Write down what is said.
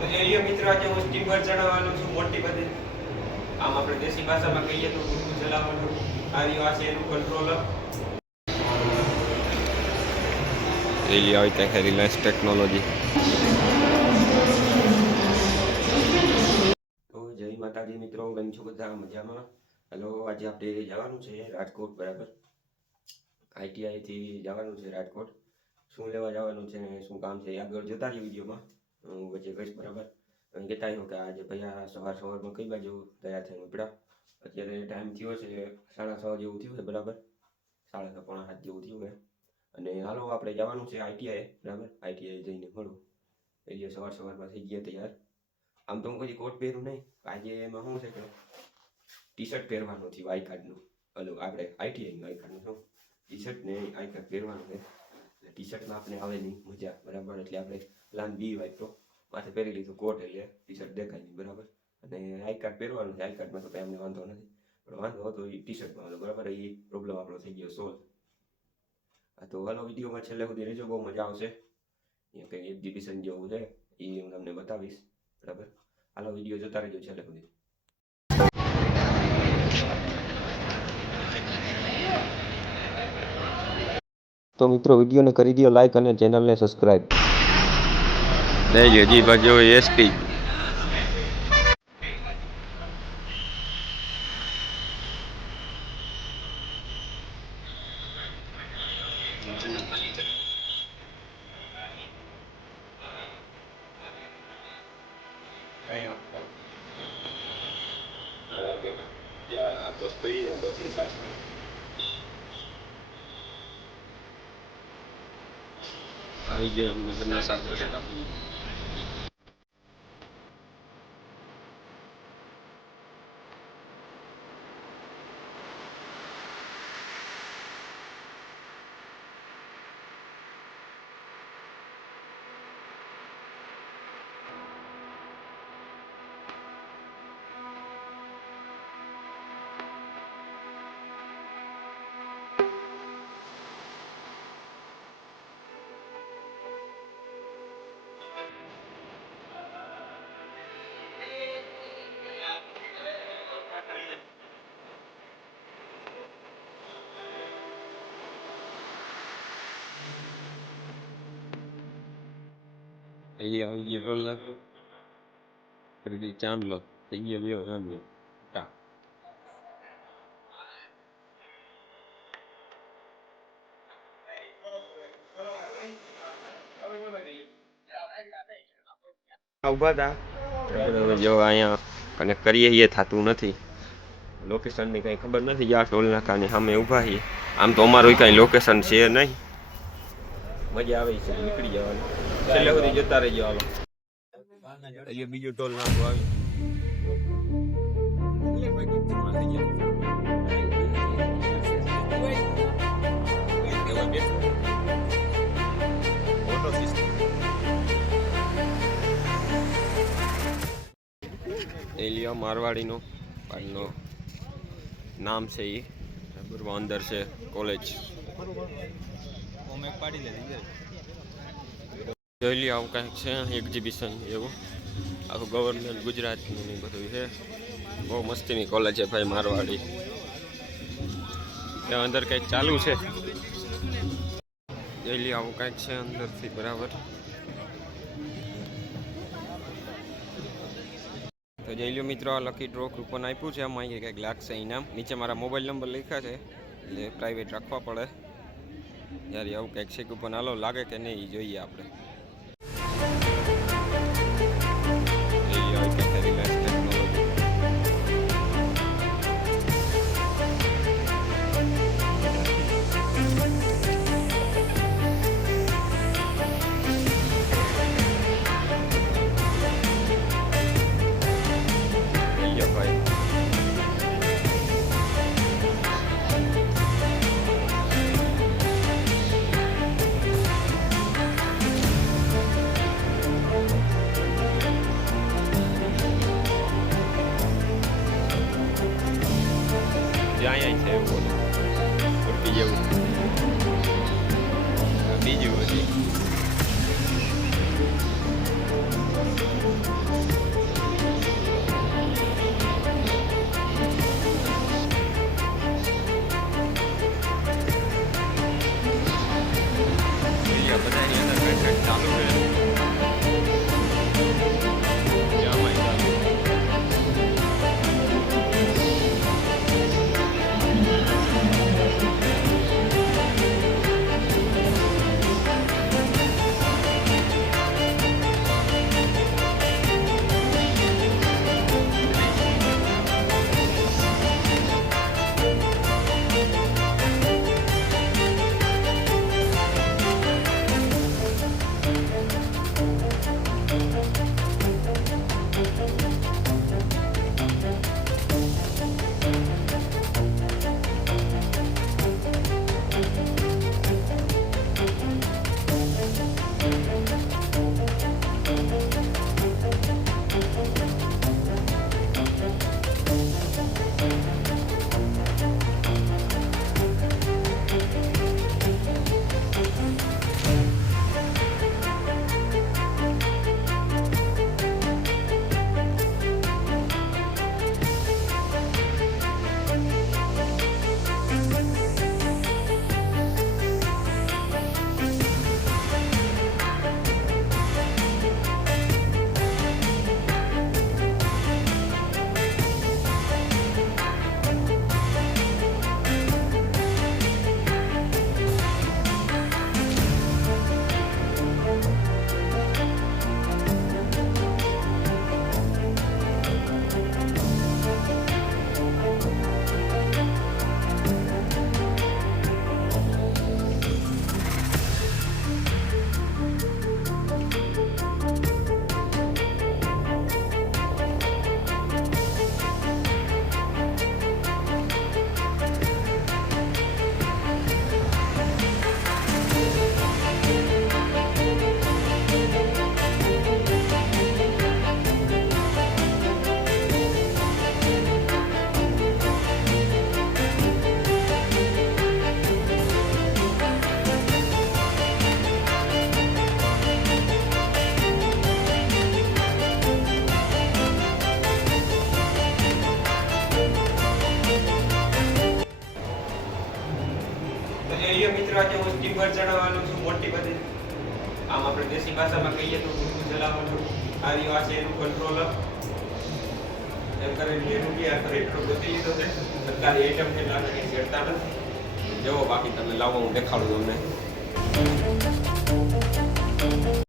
તો એ મિત્રો આજે હું સ્ટીમર ચડાવવાનું છું મોટી બધી. આમ આપણે દેશી ભાષામાં કહીએ તો ઊંધું ચલાવવાનું. આ રહ્યું આ છે એનું કંટ્રોલર. એલી આવી ત્યાં રિલાયન્સ ટેકનોલોજી. તો જય માતાજી મિત્રો, કેમ છો બધા? મજામાં? હેલો, આજે આપણે જવાનું છે રાજકોટ, બરાબર? ITI થી જવાનું છે રાજકોટ. શું લેવા જવાનું છે ને શું કામ છે આગળ જોતા રહીએ વિડીયોમાં. હું વચ્ચે કહીશ, બરાબર? તમે કહેતા આવ્યો કે આજે ભૈયા સવારમાં કઈ બાજુ તૈયાર થઈને ઉપડ્યા. અત્યારે ટાઈમ થયો છે 6:30 જેવું થયું છે, બરાબર? 6:30 પોણા 7 જેવું થયું છે. અને હાલો આપણે જવાનું છે ITI, બરાબર? ITI જઈને મળું. એટલે સવારમાં થઈ ગયા તૈયાર. આમ તો હું કોઈ કોટ પહેરું નહીં. આજે એમાં શું છે કે ટી-શર્ટ પહેરવાનું થયું આઈ કાર્ડનું. હલો, આપણે ITIનું આઈ કાર્ડનું શું ટી-શર્ટ ને આઈ કાર્ડ પહેરવાનું છે. એટલે ટી-શર્ટમાં આપણે આવે નહીં મજા, બરાબર? એટલે આપણે પ્લાન બી વાપરો, માથે પહેરી લીધું કોટ, એટલે ટી-શર્ટ દેખાય નહીં, બરાબર? અને આઈ કાર્ડ પહેરવાનું છે. આઈ કાર્ડમાં તો કંઈ અમને વાંધો નથી, પણ વાંધો હતો એ ટી-શર્ટમાં હતો, બરાબર? એ પ્રોબ્લેમ આપણો થઈ ગયો સોલ્વ. તો હાલો, વિડીયોમાં છેલ્લે સુધી રહેજો, બહુ મજા આવશે. અહીંયા કંઈ એક્ઝિબિશન જેવું છે, એ હું તમને બતાવીશ, બરાબર? હાલો, વિડીયો જોતા રહેજો છેલ્લે સુધી. તો મિત્રો વિડીયોને કરી દો લાઈક અને ચેનલને સબસ્ક્રાઈબ. લઈ લો જી બાજુ એસટી. આવી ગયા સાથે આવી ગયો ચાંદલો થઈ ગયો ચાંદલો. ઉભા હતા જો અહીંયા કનેક્ટ કરીએ એ થતું નથી. લોકેશનની કંઈ ખબર નથી. આ ટોલ નાકાની સામે ઊભા છીએ. આમ તો અમારું કાંઈ લોકેશન છે નહીં. મજા આવે છે નીકળી જવાની. છેલ્લે સુધી જતા રહી જવાનું. અહીંયા બીજું ટોલ નાકું આવી. એલિયા મારવાડીનો પાડનો નામ છે એ, બરાબર? અંદર છે કોલેજ. જોઈ લ્યો, આવું કાંઈક છે એક્ઝિબિશન એવું. આખું ગવર્મેન્ટ ગુજરાતનું બધું છે. બહુ મસ્તીની કોલેજ છે ભાઈ મારવાડી. ત્યાં અંદર કંઈક ચાલુ છે. જોઈ લ્યો, આવું કાંઈક છે અંદરથી, બરાબર? તો જોઈ લો મિત્રો, આ લકી ડ્રો કૂપન આપ્યું છે. આમાં કંઈક લાગશે ઇનામ. નીચે મારા મોબાઈલ નંબર લખ્યા છે, એટલે પ્રાઇવેટ રાખવા પડે. જ્યારે આવું કંઈક છે કૂપન, હાલો લાગે કે નહીં એ જોઈએ આપણે. જ્યાં છે એવું ઉડપી જેવું બીજું હજી દેશી ભાષામાં કહીએ તો ઊંધું ચલાવવાનું. આ રહ્યું આ છે એનું કંટ્રોલર. એમ કરીને એનું બી આ એટલો ગતિ લીધો છે. સરકારી આઈટમ છે એટલે આને કંઈ છેડતા નથી. જુઓ બાકી તમે લાવો હું દેખાડું તમને.